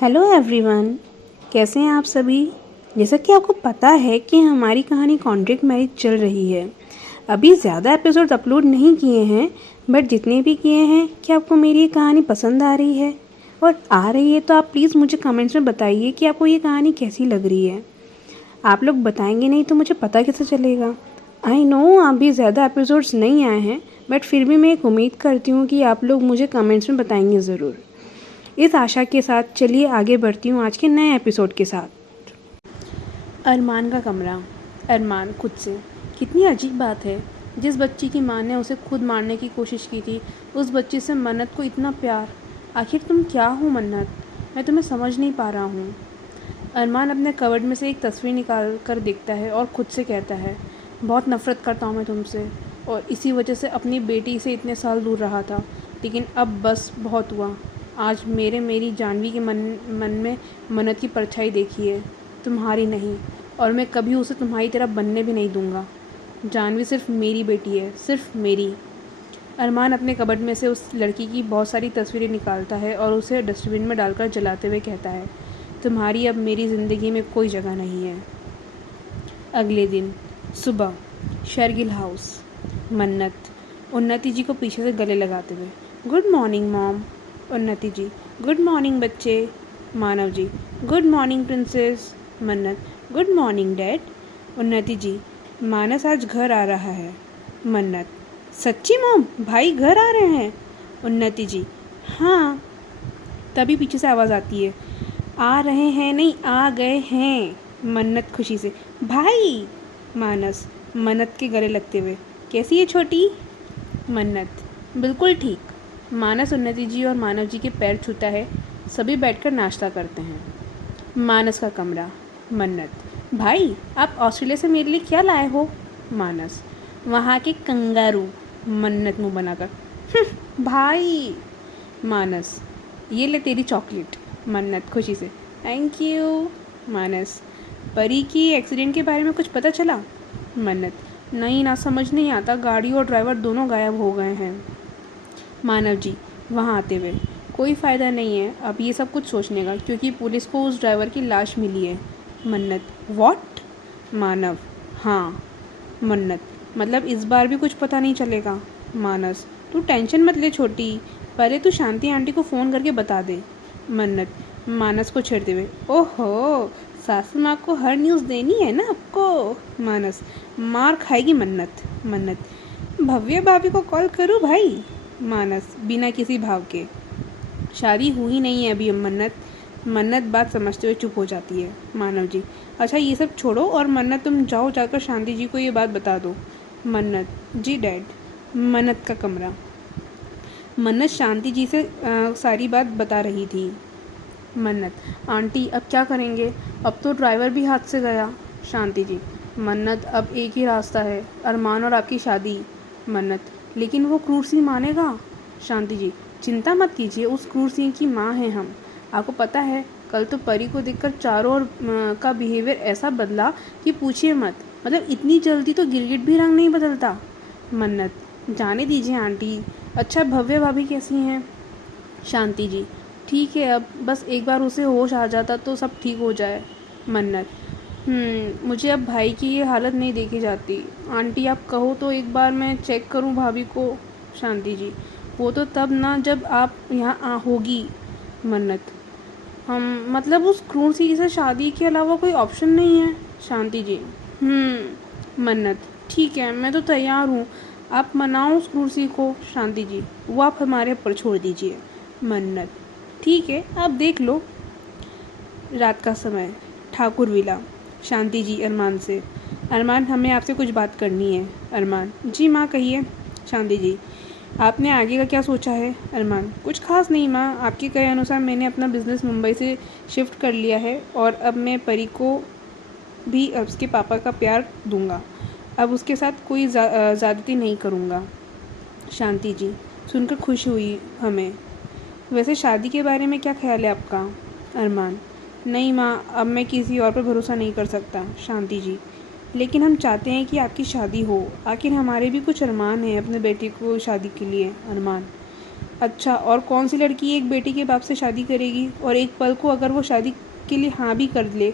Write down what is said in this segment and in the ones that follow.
Hello everyone, कैसे हैं आप सभी। जैसा कि आपको पता है कि हमारी कहानी कॉन्ट्रैक्ट मैरिज चल रही है। अभी ज़्यादा एपिसोड अपलोड नहीं किए हैं, बट जितने भी किए हैं, क्या आपको मेरी ये कहानी पसंद आ रही है? और आ रही है तो आप प्लीज़ मुझे कमेंट्स में बताइए कि आपको ये कहानी कैसी लग रही है। आप लोग बताएंगे नहीं तो मुझे पता कैसे चलेगा। आई नो अभी ज़्यादा एपिसोड्स नहीं आए हैं, बट फिर भी मैं एक उम्मीद करती हूँ कि आप लोग मुझे कमेंट्स में बताएंगे ज़रूर। इस आशा के साथ चलिए आगे बढ़ती हूँ आज के नए एपिसोड के साथ। अरमान का कमरा। अरमान खुद से। कितनी अजीब बात है, जिस बच्ची की माँ ने उसे खुद मारने की कोशिश की थी, उस बच्ची से मन्नत को इतना प्यार। आखिर तुम क्या हो मन्नत, मैं तुम्हें समझ नहीं पा रहा हूँ। अरमान अपने कवर्ड में से एक तस्वीर निकाल कर देखता है और खुद से कहता है, बहुत नफ़रत करता हूँ मैं तुमसे, और इसी वजह से अपनी बेटी से इतने साल दूर रहा था, लेकिन अब बस बहुत हुआ। आज मेरी जानवी के मन में मन्नत की परछाई देखी है, तुम्हारी नहीं, और मैं कभी उसे तुम्हारी तरह बनने भी नहीं दूंगा। जानवी सिर्फ मेरी बेटी है, सिर्फ मेरी। अरमान अपने कबर्ड में से उस लड़की की बहुत सारी तस्वीरें निकालता है और उसे डस्टबिन में डालकर जलाते हुए कहता है, तुम्हारी अब मेरी ज़िंदगी में कोई जगह नहीं है। अगले दिन सुबह, शेरगिल हाउस। मन्नत उन्नति जी को पीछे से गले लगाते हुए, गुड मॉर्निंग मॉम। उन्नति जी, गुड मॉर्निंग बच्चे। मानव जी, गुड मॉर्निंग प्रिंसेस। मन्नत, गुड मॉर्निंग डैड। उन्नति जी, मानस आज घर आ रहा है। मन्नत, सच्ची मॉम, भाई घर आ रहे हैं? उन्नति जी, हाँ। तभी पीछे से आवाज़ आती है, आ रहे हैं नहीं, आ गए हैं। मन्नत खुशी से, भाई। मानस मन्नत के गले लगते हुए, कैसी है छोटी? मन्नत, बिल्कुल ठीक। मानस उन्नति जी और मानव जी के पैर छूता है। सभी बैठकर नाश्ता करते हैं। मानस का कमरा। मन्नत, भाई आप ऑस्ट्रेलिया से मेरे लिए क्या लाए हो? मानस, वहाँ के कंगारू। मन्नत मुंह बनाकर, भाई। मानस, ये ले तेरी चॉकलेट। मन्नत खुशी से, थैंक यू। मानस, परी की एक्सीडेंट के बारे में कुछ पता चला? मन्नत, नहीं ना, समझ नहीं आता, गाड़ी और ड्राइवर दोनों गायब हो गए हैं। मानव जी वहाँ आते हुए, कोई फ़ायदा नहीं है अब ये सब कुछ सोचने का, क्योंकि पुलिस को उस ड्राइवर की लाश मिली है। मन्नत, व्हाट? मानव, हाँ। मन्नत, मतलब इस बार भी कुछ पता नहीं चलेगा? मानस, तू टेंशन मत ले छोटी, पहले तू शांति आंटी को फ़ोन करके बता दे। मन्नत मानस को छेड़ते हुए, ओहो, सासू माँ को हर न्यूज़ देनी है ना आपको? मानस, मार खाएगी मन्नत। मन्नत, भव्य भाभी को कॉल करूँ भाई? मानस बिना किसी भाव के, शादी हुई नहीं है अभी मन्नत। मन्नत बात समझते हुए चुप हो जाती है। मानव जी, अच्छा ये सब छोड़ो और मन्नत तुम जाओ, जाकर शांति जी को ये बात बता दो। मन्नत, जी डैड। मन्नत का कमरा। मन्नत शांति जी से सारी बात बता रही थी। मन्नत, आंटी अब क्या करेंगे, अब तो ड्राइवर भी हाथ से गया। शांति जी, मन्नत अब एक ही रास्ता है, अरमान और आपकी शादी। मन्नत, लेकिन वो क्रूर सिंह मानेगा? शांति जी, चिंता मत कीजिए, उस क्रूर सिंह की माँ हैं हम। आपको पता है, कल तो परी को देखकर चारों ओर का बिहेवियर ऐसा बदला कि पूछिए मत, मतलब इतनी जल्दी तो गिरगिट भी रंग नहीं बदलता। मन्नत, जाने दीजिए आंटी। अच्छा भव्य भाभी कैसी हैं? शांति जी, ठीक है, अब बस एक बार उसे होश आ जाता तो सब ठीक हो जाए। मन्नत, मुझे अब भाई की ये हालत नहीं देखी जाती। आंटी आप कहो तो एक बार मैं चेक करूं भाभी को। शांति जी, वो तो तब ना जब आप यहाँ होगी। मन्नत, हम मतलब उस क्रूर सी से शादी के अलावा कोई ऑप्शन नहीं है। शांति जी, मन्नत, ठीक है, मैं तो तैयार हूँ, आप मनाओ उस क्रूर सी को। शांति जी, वो आप हमारे ऊपर छोड़ दीजिए। मन्नत, ठीक है, आप देख लो। रात का समय, ठाकुर विला। शांति जी अरमान से, अरमान हमें आपसे कुछ बात करनी है। अरमान, जी माँ कहिए। शांति जी, आपने आगे का क्या सोचा है? अरमान, कुछ खास नहीं माँ, आपके कहे अनुसार मैंने अपना बिज़नेस मुंबई से शिफ्ट कर लिया है और अब मैं परी को भी उसके पापा का प्यार दूंगा, अब उसके साथ कोई ज़्यादती नहीं करूँगा। शांति जी सुनकर खुश हुई हमें। वैसे शादी के बारे में क्या ख्याल है आपका? अरमान, नहीं माँ, अब मैं किसी और पर भरोसा नहीं कर सकता। शांति जी, लेकिन हम चाहते हैं कि आपकी शादी हो, आखिर हमारे भी कुछ अरमान हैं अपने बेटे को शादी के लिए। अरमान, अच्छा, और कौन सी लड़की एक बेटे के बाप से शादी करेगी? और एक पल को अगर वो शादी के लिए हाँ भी कर ले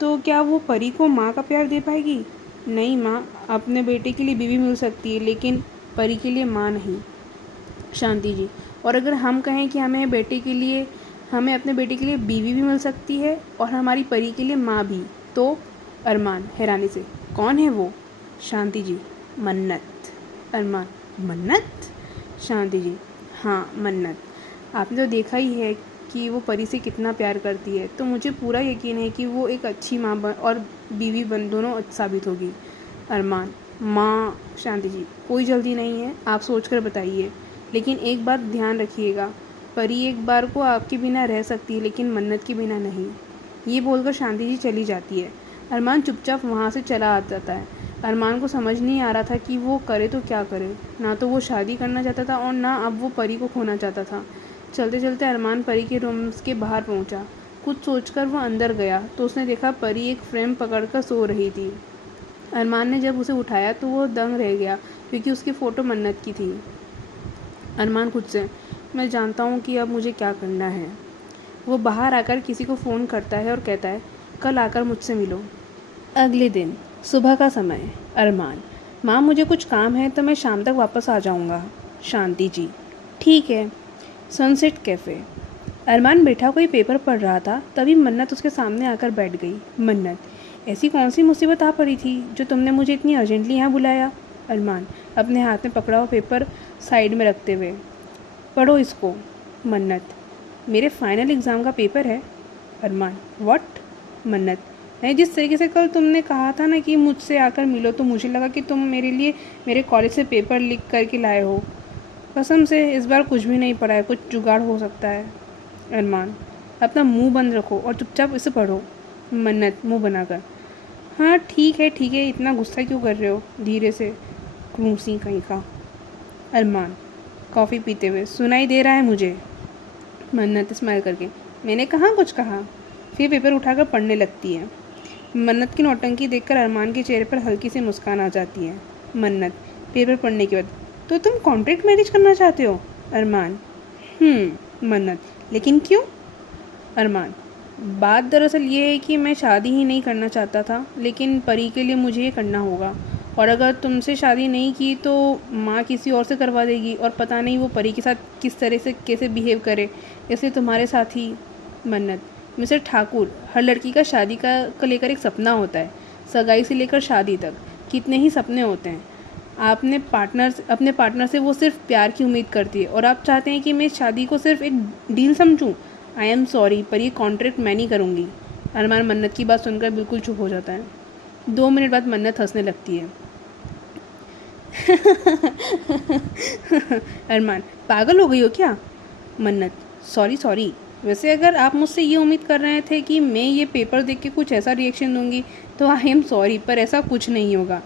तो क्या वो परी को माँ का प्यार दे पाएगी? नहीं माँ, अपने बेटे के लिए बीवी मिल सकती है लेकिन परी के लिए माँ नहीं। शांति जी, और अगर हम कहें कि हमें अपने बेटे के लिए बीवी भी मिल सकती है और हमारी परी के लिए माँ भी, तो? अरमान हैरानी से, कौन है वो? शांति जी, मन्नत। अरमान, मन्नत? शांति जी, हाँ मन्नत। आपने तो देखा ही है कि वो परी से कितना प्यार करती है, तो मुझे पूरा यकीन है कि वो एक अच्छी माँ और बीवी दोनों साबित होगी। अरमान, माँ। शांति जी, कोई जल्दी नहीं है, आप सोचकर बताइए, लेकिन एक बात ध्यान रखिएगा, परी एक बार को आपके बिना रह सकती है लेकिन मन्नत के बिना नहीं। ये बोलकर शांति जी चली जाती है। अरमान चुपचाप वहाँ से चला आ जाता है। अरमान को समझ नहीं आ रहा था कि वो करे तो क्या करे। ना तो वो शादी करना चाहता था और ना अब वो परी को खोना चाहता था। चलते चलते अरमान परी के रूम के बाहर पहुंचा। कुछ सोचकर वो अंदर गया तो उसने देखा परी एक फ्रेम पकड़कर सो रही थी। अरमान ने जब उसे उठाया तो वो दंग रह गया क्योंकि उसकी फ़ोटो मन्नत की थी। अरमान खुद से, मैं जानता हूँ कि अब मुझे क्या करना है। वो बाहर आकर किसी को फ़ोन करता है और कहता है, कल आकर मुझसे मिलो। अगले दिन सुबह का समय। अरमान, माँ मुझे कुछ काम है तो मैं शाम तक वापस आ जाऊँगा। शांति जी, ठीक है। Sunset cafe. अरमान बैठा कोई पेपर पढ़ रहा था, तभी मन्नत उसके सामने आकर बैठ गई। मन्नत, ऐसी कौन सी मुसीबत आ पड़ी थी जो तुमने मुझे इतनी अर्जेंटली यहाँ बुलाया? अरमान अपने हाथ में पकड़ा हुआ पेपर साइड में रखते हुए, पढ़ो इसको। मन्नत, मेरे फाइनल एग्ज़ाम का पेपर है। अरमान, व्हाट? मन्नत, नहीं, जिस तरीके से कल तुमने कहा था ना कि मुझसे आकर मिलो तो मुझे लगा कि तुम मेरे लिए मेरे कॉलेज से पेपर लिख करके लाए हो। कसम से इस बार कुछ भी नहीं पढ़ा है, कुछ जुगाड़ हो सकता है। अरमान, अपना मुंह बंद रखो और चुपचाप इसे पढ़ो। मन्नत मुंह बनाकर, हाँ ठीक है, इतना गुस्सा क्यों कर रहे हो? धीरे से, क्लूसी कहीं का। अरमान कॉफ़ी पीते हुए, सुनाई दे रहा है मुझे? मन्नत स्माइल करके, मैंने कहाँ कुछ कहा। फिर पेपर उठाकर पढ़ने लगती है। मन्नत की नौटंकी देखकर अरमान के चेहरे पर हल्की सी मुस्कान आ जाती है। मन्नत पेपर पढ़ने के बाद, तो तुम कॉन्ट्रैक्ट मैरिज करना चाहते हो? अरमान, मन्नत, लेकिन क्यों? अरमान, बात दरअसल ये है कि मैं शादी ही नहीं करना चाहता था, लेकिन परी के लिए मुझे ये करना होगा, और अगर तुमसे शादी नहीं की तो माँ किसी और से करवा देगी और पता नहीं वो परी के साथ किस तरह से कैसे बिहेव करे, इसलिए तुम्हारे साथ ही। मन्नत, मिस्टर ठाकुर, हर लड़की का शादी का लेकर एक सपना होता है, सगाई से लेकर शादी तक कितने ही सपने होते हैं। अपने पार्टनर से वो सिर्फ प्यार की उम्मीद करती है और आप चाहते हैं कि मैं इस शादी को सिर्फ एक डील समझूं। आई एम सॉरी, पर ये कॉन्ट्रैक्ट मैं नहीं करूँगी। अरमान मन्नत की बात सुनकर बिल्कुल चुप हो जाता है। 2 मिनट बाद मन्नत हंसने लगती है। अरमान, पागल हो गई हो क्या? मन्नत, सॉरी, वैसे अगर आप मुझसे ये उम्मीद कर रहे थे कि मैं ये पेपर देख के कुछ ऐसा रिएक्शन दूंगी तो आई एम सॉरी, पर ऐसा कुछ नहीं होगा।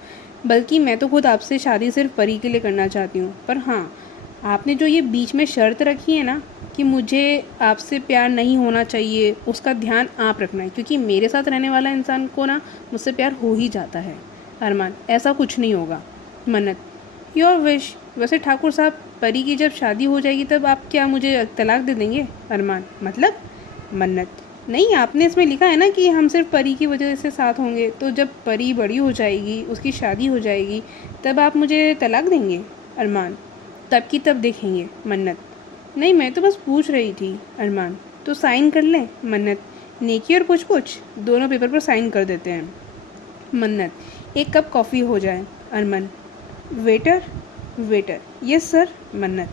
बल्कि मैं तो खुद आपसे शादी सिर्फ परी के लिए करना चाहती हूँ। पर हाँ, आपने जो ये बीच में शर्त रखी है ना कि मुझे आपसे प्यार नहीं होना चाहिए, उसका ध्यान आप रखना है, क्योंकि मेरे साथ रहने वाला इंसान को ना मुझसे प्यार हो ही जाता है। अरमान, ऐसा कुछ नहीं होगा। मन्नत, योर विश। वैसे ठाकुर साहब, परी की जब शादी हो जाएगी तब आप क्या मुझे तलाक दे देंगे? अरमान, मतलब? मन्नत, नहीं, आपने इसमें लिखा है ना कि हम सिर्फ परी की वजह से साथ होंगे, तो जब परी बड़ी हो जाएगी, उसकी शादी हो जाएगी, तब आप मुझे तलाक देंगे? अरमान, तब की तब देखेंगे। मन्नत, नहीं, मैं तो बस पूछ रही थी। अरमान, तो साइन कर लें? मन्नत, नेकी और पूछ दोनों पेपर पर साइन कर देते हैं। मन्नत, एक कप कॉफ़ी हो जाए। अरमान, वेटर, यस सर। मन्नत,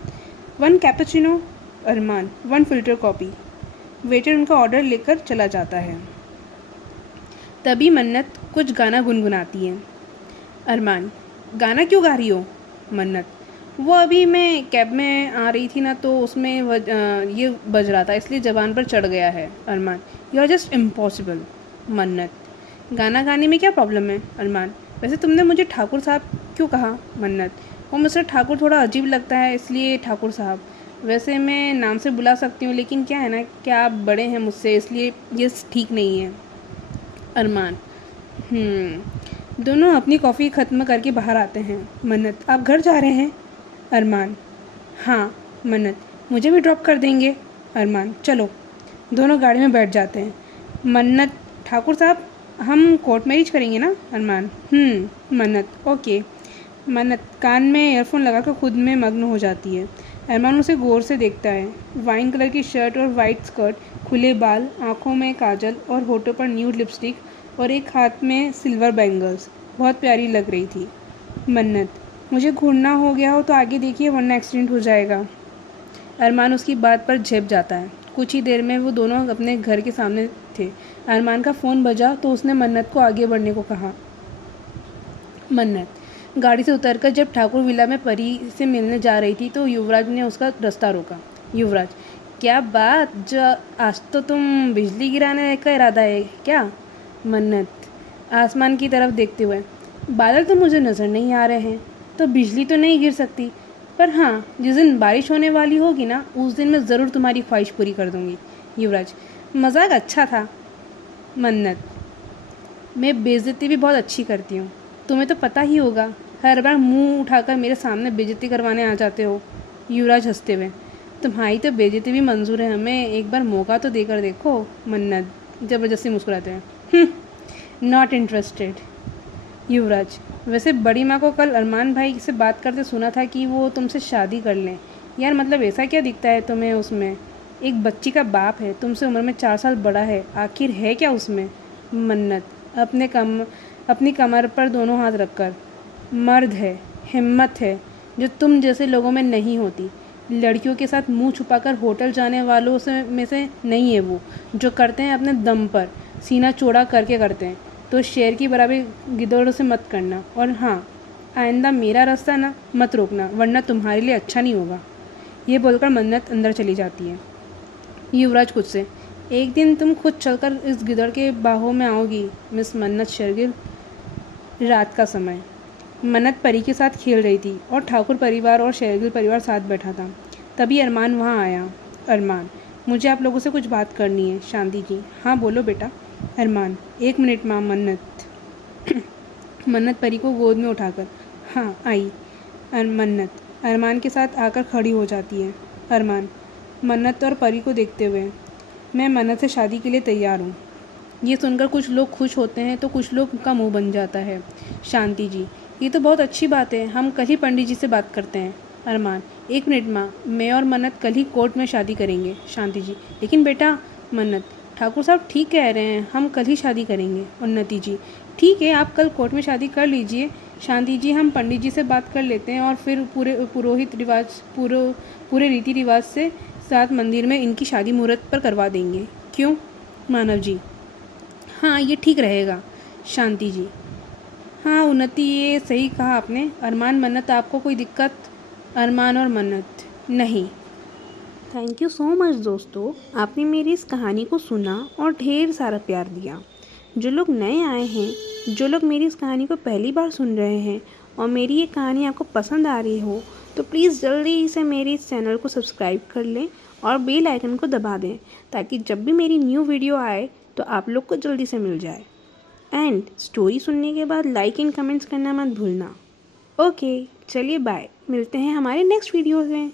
1 कैपेचिनो। अरमान, 1 फिल्टर कॉफ़ी। वेटर उनका ऑर्डर लेकर चला जाता है। तभी मन्नत कुछ गाना गुनगुनाती है। अरमान, गाना क्यों गा रही हो? मन्नत, वो अभी मैं कैब में आ रही थी ना, तो उसमें ये बज रहा था, इसलिए ज़बान पर चढ़ गया है। अरमान, यू आर जस्ट इम्पॉसिबल। मन्नत, गाना गाने में क्या प्रॉब्लम है? अरमान, वैसे तुमने मुझे ठाकुर साहब क्यों कहा? मन्नत, वो मिस्टर ठाकुर थोड़ा अजीब लगता है, इसलिए ठाकुर साहब। वैसे मैं नाम से बुला सकती हूँ, लेकिन क्या है ना कि आप बड़े हैं मुझसे, इसलिए ये ठीक नहीं है। अरमान, दोनों अपनी कॉफ़ी ख़त्म करके बाहर आते हैं। मन्नत, आप घर जा रहे हैं? अरमान, हाँ। मन्नत, मुझे भी ड्रॉप कर देंगे? अरमान, चलो दोनों गाड़ी में बैठ जाते हैं। मन्नत, ठाकुर साहब हम कोर्ट मैरिज करेंगे ना? अरमान, मन्नत, ओके। मन्नत कान में ईयरफोन लगाकर खुद में मग्न हो जाती है। अरमान उसे गौर से देखता है। वाइन कलर की शर्ट और वाइट स्कर्ट, खुले बाल, आंखों में काजल और होठों पर न्यूड लिपस्टिक और एक हाथ में सिल्वर बैंगल्स, बहुत प्यारी लग रही थी। मन्नत, मुझे घूरना हो गया हो तो आगे देखिए वरना एक्सीडेंट हो जाएगा। अरमान उसकी बात पर झेप जाता है। कुछ ही देर में वो दोनों अपने घर के सामने थे। अरमान का फ़ोन बजा तो उसने मन्नत को आगे बढ़ने को कहा। मन्नत गाड़ी से उतरकर जब ठाकुर विला में परी से मिलने जा रही थी तो युवराज ने उसका रास्ता रोका। युवराज, क्या बात, जो आज तो तुम बिजली गिराने का इरादा है क्या? मन्नत आसमान की तरफ देखते हुए, बादल तो मुझे नज़र नहीं आ रहे हैं तो बिजली तो नहीं गिर सकती, पर हाँ जिस दिन बारिश होने वाली होगी ना उस दिन मैं ज़रूर तुम्हारी ख्वाहिश पूरी कर दूंगी। युवराज, मजाक अच्छा था। मन्नत, मैं बेइज्जती भी बहुत अच्छी करती हूँ, तुम्हें तो पता ही होगा, हर बार मुंह उठाकर मेरे सामने बेइज्जती करवाने आ जाते हो। युवराज हंसते हुए, तुम्हारी तो बेइज्जती भी मंजूर है हमें, एक बार मौका तो देकर देखो। मन्नत ज़बरदस्ती मुस्कुराते हैं, नॉट इंटरेस्टेड। युवराज, वैसे बड़ी माँ को कल अरमान भाई से बात करते सुना था कि वो तुमसे शादी कर लें। यार मतलब ऐसा क्या दिखता है तुम्हें उसमें? एक बच्ची का बाप है, तुमसे उम्र में 4 साल बड़ा है, आखिर है क्या उसमें? मन्नत अपनी कमर पर दोनों हाथ रखकर, मर्द है, हिम्मत है, जो तुम जैसे लोगों में नहीं होती। लड़कियों के साथ मुंह छुपाकर होटल जाने वालों में से नहीं है वो, जो करते हैं अपने दम पर, सीना चौड़ा करके करते हैं। तो शेर की बराबरी गिद्धों से मत करना, और हाँ आइंदा मेरा रास्ता ना मत रोकना वरना तुम्हारे लिए अच्छा नहीं होगा। ये बोलकर मन्नत अंदर चली जाती है। युवराज खुद से, एक दिन तुम खुद चलकर इस गिदड़ के बाहों में आओगी मिस मन्नत शेरगिल। रात का समय, मन्नत परी के साथ खेल रही थी और ठाकुर परिवार और शेरगिल परिवार साथ बैठा था। तभी अरमान वहाँ आया। अरमान, मुझे आप लोगों से कुछ बात करनी है। शांति जी, हाँ बोलो बेटा। अरमान, 1 मिनट माँ। मन्नत मन्नत परी को गोद में उठाकर, हाँ आई। मन्नत अरमान के साथ आकर खड़ी हो जाती है। अरमान मन्नत और परी को देखते हुए, मैं मन्नत से शादी के लिए तैयार हूँ। ये सुनकर कुछ लोग खुश होते हैं तो कुछ लोग का मुंह बन जाता है। शांति जी, ये तो बहुत अच्छी बात है, हम कल ही पंडित जी से बात करते हैं। अरमान, 1 मिनट माँ, मैं और मन्नत कल ही कोर्ट में शादी करेंगे। शांति जी, लेकिन बेटा। मन्नत, ठाकुर साहब ठीक कह रहे हैं, हम कल ही शादी करेंगे। उन्नति जी, ठीक है आप कल कोर्ट में शादी कर लीजिए। शांति जी, हम पंडित जी से बात कर लेते हैं और फिर पूरे रीति रिवाज से साथ मंदिर में इनकी शादी मुहूर्त पर करवा देंगे। क्यों? मानव जी, हाँ ये ठीक रहेगा। शांति जी, हाँ उन्नति ये सही कहा आपने। अरमान, मन्नत आपको कोई दिक्कत? अरमान और मन्नत, नहीं। थैंक यू सो मच दोस्तों, आपने मेरी इस कहानी को सुना और ढेर सारा प्यार दिया। जो लोग नए आए हैं, जो लोग मेरी इस कहानी को पहली बार सुन रहे हैं और मेरी ये कहानी आपको पसंद आ रही हो तो प्लीज़ जल्दी से मेरे इस चैनल को सब्सक्राइब कर लें और बेल आइकन को दबा दें ताकि जब भी मेरी न्यू वीडियो आए तो आप लोग को जल्दी से मिल जाए। एंड स्टोरी सुनने के बाद लाइक एंड कमेंट्स करना मत भूलना। ओके चलिए बाय, मिलते हैं हमारे नेक्स्ट वीडियो में।